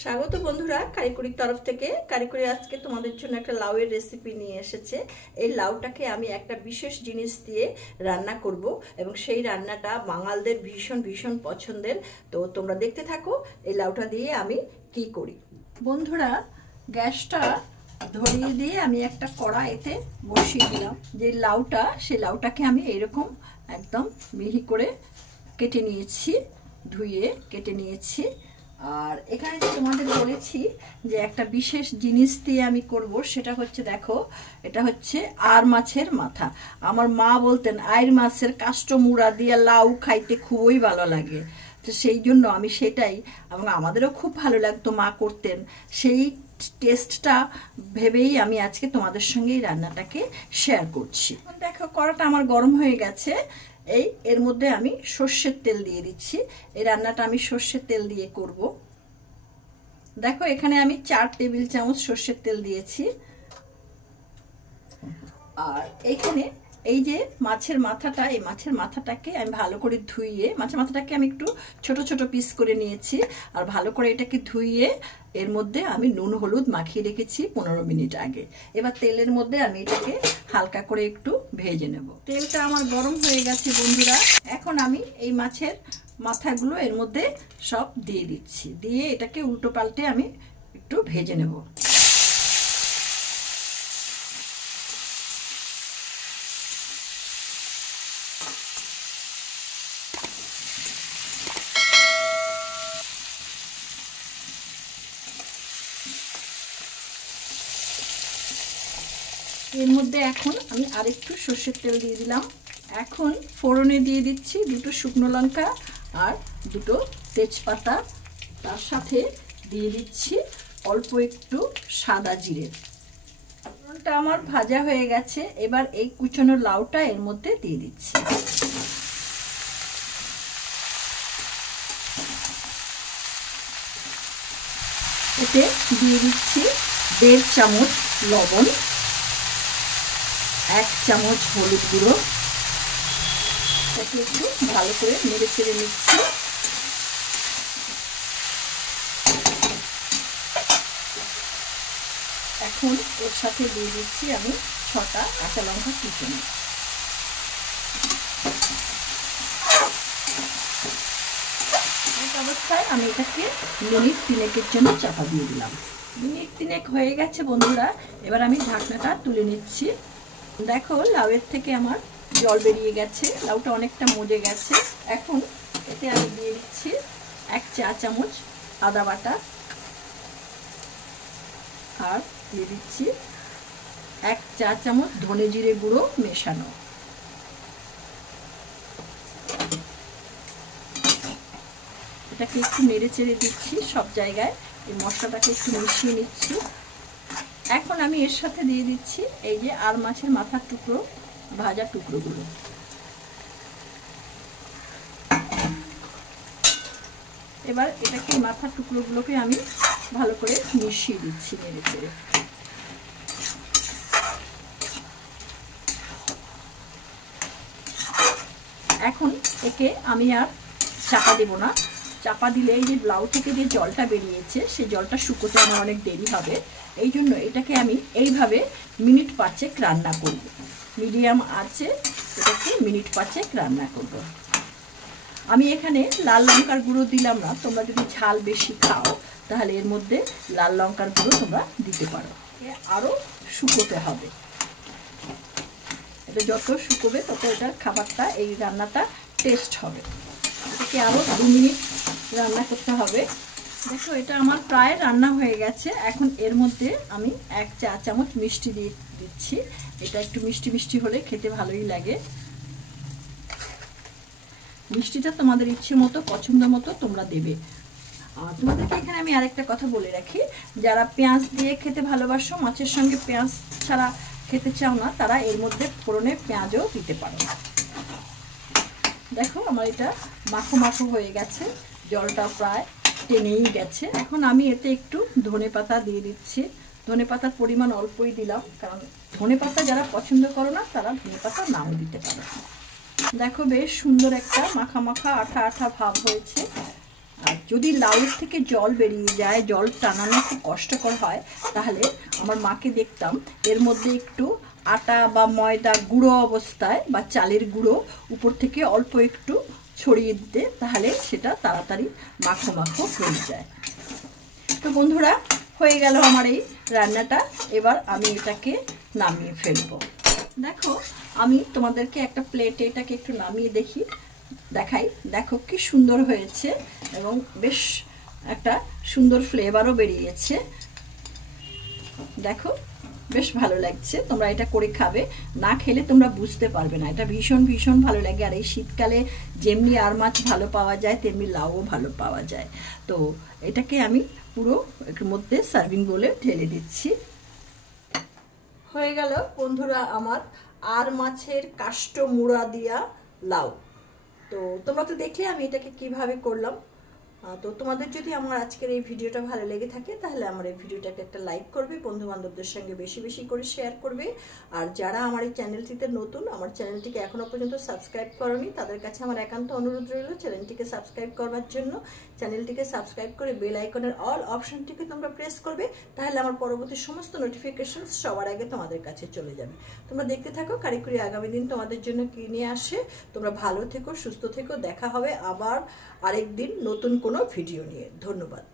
স্বাগত বন্ধুরা, কারিকুরির তরফ থেকে। কারিকুরি আজকে তোমাদের জন্য একটা লাউয়ের রেসিপি নিয়ে এসেছে। এই লাউটাকে আমি একটা বিশেষ জিনিস দিয়ে রান্না করব এবং সেই রান্নাটা বাঙালদের ভীষণ ভীষণ পছন্দের। তো তোমরা দেখতে থাকো এই লাউটা দিয়ে আমি কি করি। বন্ধুরা, গ্যাসটা ধরিয়ে দিয়ে আমি একটা কড়াইতে বসিয়ে দিলাম। যে লাউটা, সেই লাউটাকে আমি এরকম একদম মিহি করে কেটে নিয়েছি, ধুয়ে কেটে নিয়েছি। আর এখানে যে তোমাদের বলেছি যে একটা বিশেষ জিনিস দিয়ে আমি করব, সেটা হচ্ছে, দেখো, এটা হচ্ছে আর মাছের মাথা। আমার মা বলতেন আইর মাছের কাষ্ট মুড়া দিয়ে লাউ খাইতে খুবই ভালো লাগে। তো সেই জন্য আমি সেটাই, এবং আমাদেরও খুব ভালো লাগতো, মা করতেন, সেই টেস্টটা ভেবেই আমি আজকে তোমাদের সঙ্গে এই রান্নাটাকে শেয়ার করছি। দেখো, কড়াটা আমার গরম হয়ে গেছে। এর মধ্যে আমি সর্ষের তেল দিয়ে দিচ্ছি। এই রান্নাটা আমি সর্ষের তেল দিয়ে করব। দেখো, এখানে আমি 4 টেবিল চামচ সর্ষের তেল দিয়েছি। আর এখানে এই যে মাছের মাথাটা, এই মাছের মাথাটাকে আমি ভালো করে ধুইয়ে, মাছের মাথাটাকে আমি একটু ছোট ছোট পিস করে নিয়েছি। আর ভালো করে এটাকে ধুইয়ে এর মধ্যে আমি নুন হলুদ মাখিয়ে রেখেছি 15 মিনিট আগে। এবার তেলের মধ্যে আমি এটাকে হালকা করে একটু ভেজে নেব। তেলটা আমার গরম হয়ে গেছে বন্ধুরা। এখন আমি এই মাছের মাথাগুলো এর মধ্যে সব দিয়ে দিচ্ছি, দিয়ে এটাকে উল্টো পাল্টে আমি একটু ভেজে নেব। এর মধ্যে এখন আমি আরেকটু সর্ষের তেল দিয়ে দিলাম। এখন ফোড়নে দিয়ে দিচ্ছি 2টো শুকনো লঙ্কা আর 2টো তেজপাতা। তার সাথে দিয়ে দিচ্ছি অল্প একটু সাদা জিরে। ফোড়নটা আমার ভাজা হয়ে গেছে। এবার এই কুচনো লাউটা এর মধ্যে দিয়ে দিচ্ছি। এতে দিয়ে দিচ্ছি 1.5 চামচ লবণ, 1 চামচ হলুদ গুঁড়ো। এটাকে একটু ভালো করে নেড়ে চেড়ে নিচ্ছি। এখন এর সাথে দিয়ে দিচ্ছি আমি 6টা কাঁচা লঙ্কা কুচনো। এই অবস্থায় আমি এটাকে মিনিট 3-এর জন্য চাপা দিয়ে দিলাম। মিনিট 3 হয়ে গেছে বন্ধুরা। এবার আমি ঢাকনাটা তুলে নিচ্ছি। দেখো, লাউয়ের থেকে আমার জল বেরিয়ে গেছে, লাউটা অনেকটা মজে গেছে। এখন এতে আমি দিয়ে দিচ্ছি 1 চা চামচ আদা বাটা, আর দিয়ে দিচ্ছি 1 চা চামচ ধনে জিরে গুঁড়ো মেশানো। এটাকে একটু নেড়ে চেড়ে দিচ্ছি সব জায়গায়, এই মশলাটাকে একটু মিশিয়ে নিচ্ছি। এখন আমি এর সাথে দিয়ে দিচ্ছি এই যে আর মাছের মাথার টুকরো, ভাজা টুকরোগুলো। এবার এটাকে, মাথার টুকরোগুলোকে আমি ভালো করে মিশিয়ে দিচ্ছি নেড়ে চেড়ে। এখন একে আমি আর চাপা দেব না। চাপা দিলে এই যে লাউ থেকে যে জলটা বেরিয়েছে, সেই জলটা শুকোতে আমার অনেক দেরি হবে। এই জন্য এটাকে আমি এইভাবে মিনিট 5 রান্না করব। মিডিয়াম আঁচে এটাকে মিনিট 5 রান্না করব। আমি এখানে লাল লঙ্কার গুঁড়ো দিলাম না। তোমরা যদি ঝাল বেশি খাও তাহলে এর মধ্যে লাল লঙ্কার গুঁড়ো তোমরা দিতে পারো। আরও শুকোতে হবে। এটা যত শুকোবে তত এটার খাবারটা, এই রান্নাটা টেস্ট হবে। এটাকে আরও 2 মিনিট রান্না করতে হবে। দেখো, এটা আমার প্রায় রান্না হয়ে গেছে। এখন এর মধ্যে আমি 1 চা চামচ মিষ্টি দিয়ে দিচ্ছি। এটা একটু মিষ্টি মিষ্টি হলে খেতে ভালোই লাগে। মিষ্টিটা তোমাদের ইচ্ছে মতো, পছন্দ মতো তোমরা দেবে। আর তোমাদেরকে এখানে আমি আরেকটা কথা বলে রাখি, যারা পেঁয়াজ দিয়ে খেতে ভালোবাসো, মাছের সঙ্গে পেঁয়াজ ছাড়া খেতে চাও না, তারা এর মধ্যে ফোড়নে পেঁয়াজও দিতে পারো। দেখো, আমার এটা মাখো মাখো হয়ে গেছে, জলটা প্রায় টেনেই গেছে। এখন আমি এতে একটু ধনেপাতা দিয়ে দিচ্ছি। ধনেপাতার পরিমাণ অল্পই দিলাম, কারণ ধনেপাতা যারা পছন্দ করো না তারা ধনেপাতা নাও দিতে পারো। দেখো, বেশ সুন্দর একটা মাখা মাখা আঠা আঠা ভাব হয়েছে। আর যদি লাউয়ের থেকে জল বেরিয়ে যায়, জল টানানো খুব কষ্টকর হয়, তাহলে আমার মাকে দেখতাম এর মধ্যে একটু আটা বা ময়দা গুঁড়ো অবস্থায় বা চালের গুঁড়ো উপর থেকে অল্প একটু ছড়িয়ে দিতে, তাহলে সেটা তাড়াতাড়ি মাখো মাখো হয়ে যায়। তো বন্ধুরা, হয়ে গেল আমার এই রান্নাটা। এবার আমি এটাকে নামিয়ে ফেলবো। দেখো, আমি তোমাদেরকে একটা প্লেটে এটাকে একটু নামিয়ে দেখাই। দেখো কি সুন্দর হয়েছে এবং বেশ একটা সুন্দর ফ্লেভারও বেরিয়েছে। দেখো, বেশ ভালো লাগছে। তোমরা এটা করে খাবে, না খেলে তোমরা বুঝতে পারবে না। এটা ভীষণ ভীষণ ভালো লাগে। আর এই শীতকালে যেমনি আর মাছ ভালো পাওয়া যায়, তেমনি লাউও ভালো পাওয়া যায়। তো এটাকে আমি পুরো এর মধ্যে সার্ভিং বোলে ঢেলে দিচ্ছি। হয়ে গেল বন্ধুরা আমার আর মাছের কাষ্ট মুড়া দিয়া লাউ। তো তোমরা তো দেখলে আমি এটাকে কিভাবে করলাম। তো তোমাদের যদি আমার আজকের এই ভিডিওটা ভালো লেগে থাকে, তাহলে আমার এই ভিডিওটাকে একটা লাইক করবে, বন্ধু বান্ধবদের সঙ্গে বেশি বেশি করে শেয়ার করবে। আর যারা আমার এই চ্যানেলটিতে নতুন, আমার চ্যানেলটিকে এখনো পর্যন্ত সাবস্ক্রাইব করোনি, তাদের কাছে আমার একান্ত অনুরোধ রইল চ্যানেলটিকে সাবস্ক্রাইব করবার জন্য। চ্যানেলটিকে সাবস্ক্রাইব করে বেল আইকনের অল অপশনটিকে তোমরা প্রেস করবে, তাহলে আমার পরবর্তী সমস্ত নোটিফিকেশন সবার আগে তোমাদের কাছে চলে যাবে। তোমরা দেখতে থাকো কারিকুরি আগামী দিন তোমাদের জন্য কি নিয়ে আসে। তোমরা ভালো থেকো, সুস্থ থেকো। দেখা হবে আবার আরেকদিন নতুন কোনো ভিডিও নিয়ে। ধন্যবাদ।